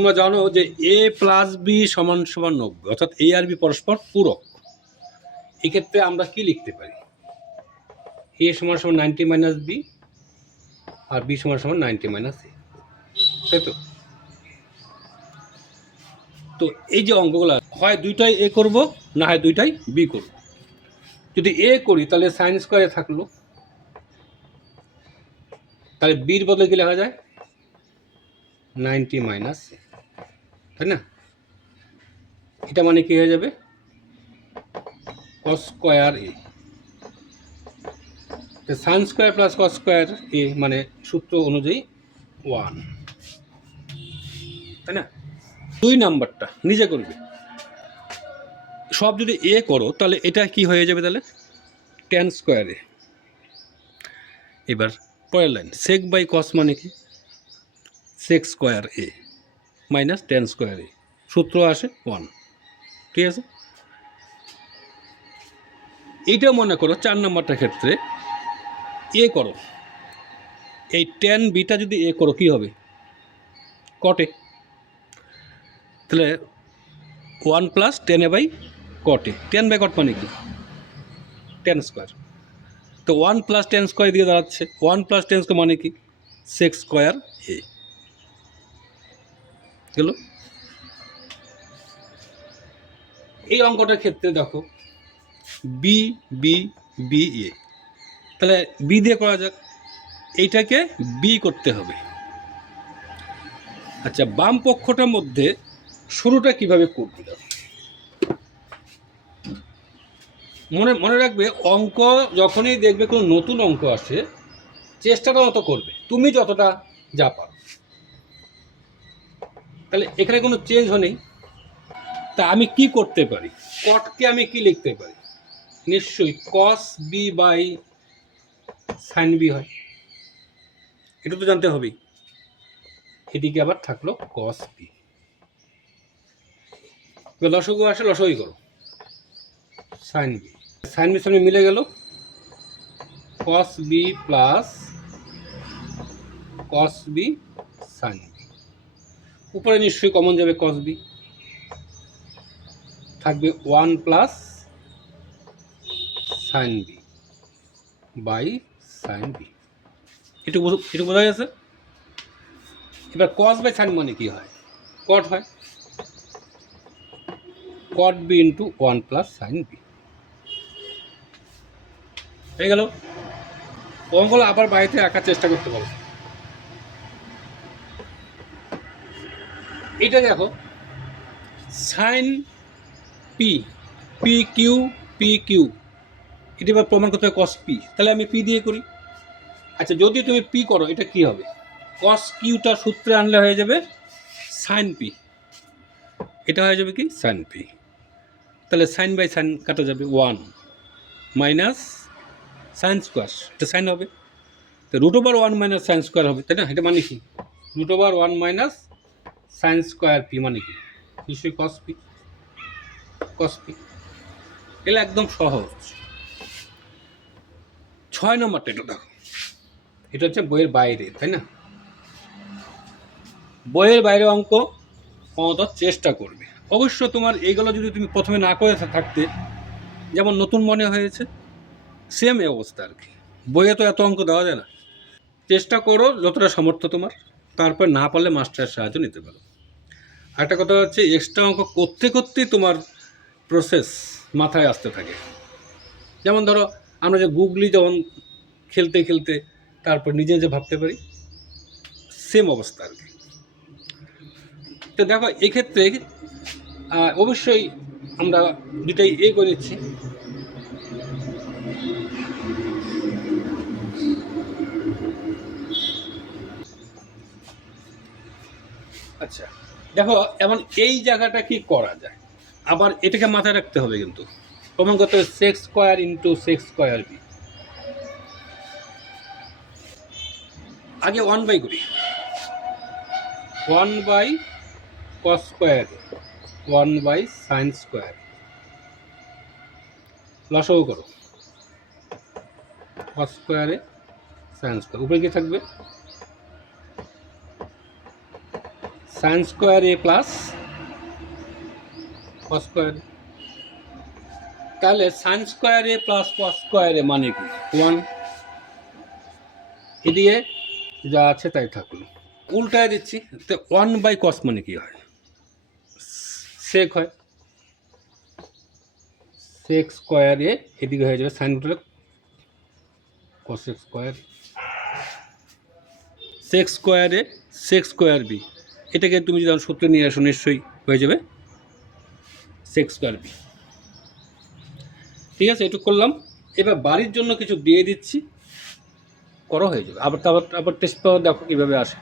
তোমরা জানো যে a প্লাস বি সমান সমান 90, অর্থাৎ a আর b পরস্পর পূরক। এক্ষেত্রে আমরা কি লিখতে পারি? a সমান সমান 90 মাইনাস বি আর b সমান সমান 90 মাইনাস a, তাই তো? তো এই যে অঙ্কগুলো হয় দুইটাই a করব, না হয় দুইটাই b করব। যদি a করি তাহলে সাইন স্কোয়ারে থাকলো, তাহলে বির বদলে গেলে হয়ে যায় 90 মাইনাস a, তাই না? এটা মানে কি হয়ে যাবে? cos square a। Sine square plus cos square এ মানে সূত্র অনুযায়ী 1, তাই না? 2 নাম্বারটা নিজে করবে। সব যদি এ করো তাহলে এটা কি হয়ে যাবে? তাহলে tan স্কোয়ার এ। এবার পরের লাইন, সেক বাই কস মানে কি? সেক স্কোয়ার এ মাইনাস tan স্কোয়ার এ, সূত্র আসে 1, ঠিক আছে? এইটা মনে করো 4 নাম্বারটার ক্ষেত্রে এ করো, এই tan বিটা যদি এ করো কি হবে? কটে। তাহলে 1 প্লাস tan a বাই কটে, tan বাই কট মানে কি? tan square. তো 1 প্লাস tan স্কোয়ার দিয়ে দাঁড়াচ্ছে 1 প্লাস tan স্কোয়ার মানে কি? সেক স্কোয়ার এ গেল। এই অঙ্কটার ক্ষেত্রে দেখো বি বি বি এ, তাহলে বি দিয়ে করা যাক, এইটাকে বি করতে হবে। আচ্ছা, বাম পক্ষটার মধ্যে শুরুটা কিভাবে করতে দাও? মনে রাখবে, অঙ্ক যখনই দেখবে কোনো নতুন অঙ্ক আসে চেষ্টাটা মতো করবে তুমি যতটা যা পারো। তাহলে এখানে কোনো চেঞ্জ নেই। তা আমি কি করতে পারি? কটকে আমি কি লিখতে পারি? নিশ্চয়ই cos B by sine B হয়, এটা তো জানতে হবেই। এদিকে আবার থাকলো কস বি। লসগু আসে, লসগই করো, সাইন বি সাইন বির সামনে মিলে গেল, cos B plus cos B sine B. উপরে নিশ্চয়ই কমন যাবে, কস বি থাকবে 1 plus sine B by sine B. এটুকু বোঝা গেছে? এবার কস বাই সাইন মানে কি হয়? কট হয়, cot B into 1 plus sine B হয়ে গেল। অঙ্কগুলো আবার বাড়িতে আঁকার চেষ্টা করতে পারো। এটা দেখো sine P, P Q, P Q, এটা এবার প্রমাণ করতে হবে কস পি, তাহলে আমি পি দিয়ে করি। আচ্ছা, যদি তুমি পি করো এটা কি হবে? কস কিউটা সূত্রে আনলে হয়ে যাবে সাইন পি, এটা হয়ে যাবে কি? Sine P. তাহলে সাইন বাই সাইন কাটা যাবে, 1 মাইনাস সাইন স্কোয়ার, এটা সাইন হবে, তো √1 মাইনাস সাইন স্কোয়ার হবে, তাই না? এটা মানে কি? √1 মাইনাস সাইন স্কোয়ার পি মানে কি? নিশ্চয়ই কস পি, কস পি। এটা একদম সহজ। 6 নম্বরটা এটা দেখো, এটা হচ্ছে বইয়ের বাইরে, তাই না? বইয়ের বাইরে অঙ্ক অত চেষ্টা করবে। অবশ্য তোমার এইগুলো যদি তুমি প্রথমে না করে থাকতে, যেমন নতুন মনে হয়েছে, সেম এই অবস্থা আর কি। বইয়ে তো এত অঙ্ক দেওয়া যায় না। চেষ্টা করো যতটা সামর্থ্য তোমার, তারপর না পারলে মাস্টারের সাহায্য নিতে পারো। আরেকটা কথা হচ্ছে, এক্সট্রা অঙ্ক করতে করতেই তোমার প্রসেস মাথায় আসতে থাকে। যেমন ধরো আমরা যে গুগলি যেমন খেলতে খেলতে তারপর নিজে নিজে ভাবতে পারি, সেম অবস্থা আর কি। তো দেখো এক্ষেত্রে অবশ্যই আমরা দুটাই এ করে নিচ্ছি। আচ্ছা দেখো, এমন এই জায়গাটা কি করা যায়, আবার এটাকে মাথায় রাখতে হবে কিন্তু। প্রমাণ করতে হবে sec square into sec square B. আগে 1 বাই করি, 1 by cos square, 1 by sine square, লসাগু করো, কস স্কোয়ারে সাইন স্কোয়ার, উপরে কি থাকবে? Sine square A plus cos square. তাহলে sine square A plus cos square এ মানে কি 1, এদিকে যা আছে তাই থাকলো। উল্টায় দিচ্ছি, তো 1/cos মানে কি হয়, সেক হয়, সেক স্কোয়ার এ এদিকে হয়ে যাবে sine cosec square, sec square a sec square b, এটাকে তুমি যদি সূত্রে নিয়ে আসো নিশ্চয়ই হয়ে যাবে সেক স্কোয়ার বি। ঠিক আছে, এটুকু করলাম। এবার বাড়ির জন্য কিছু দিয়ে দিচ্ছি, করো হয়ে যাবে। আবার টেস্ট পাওয়ার দেখো কীভাবে আসে।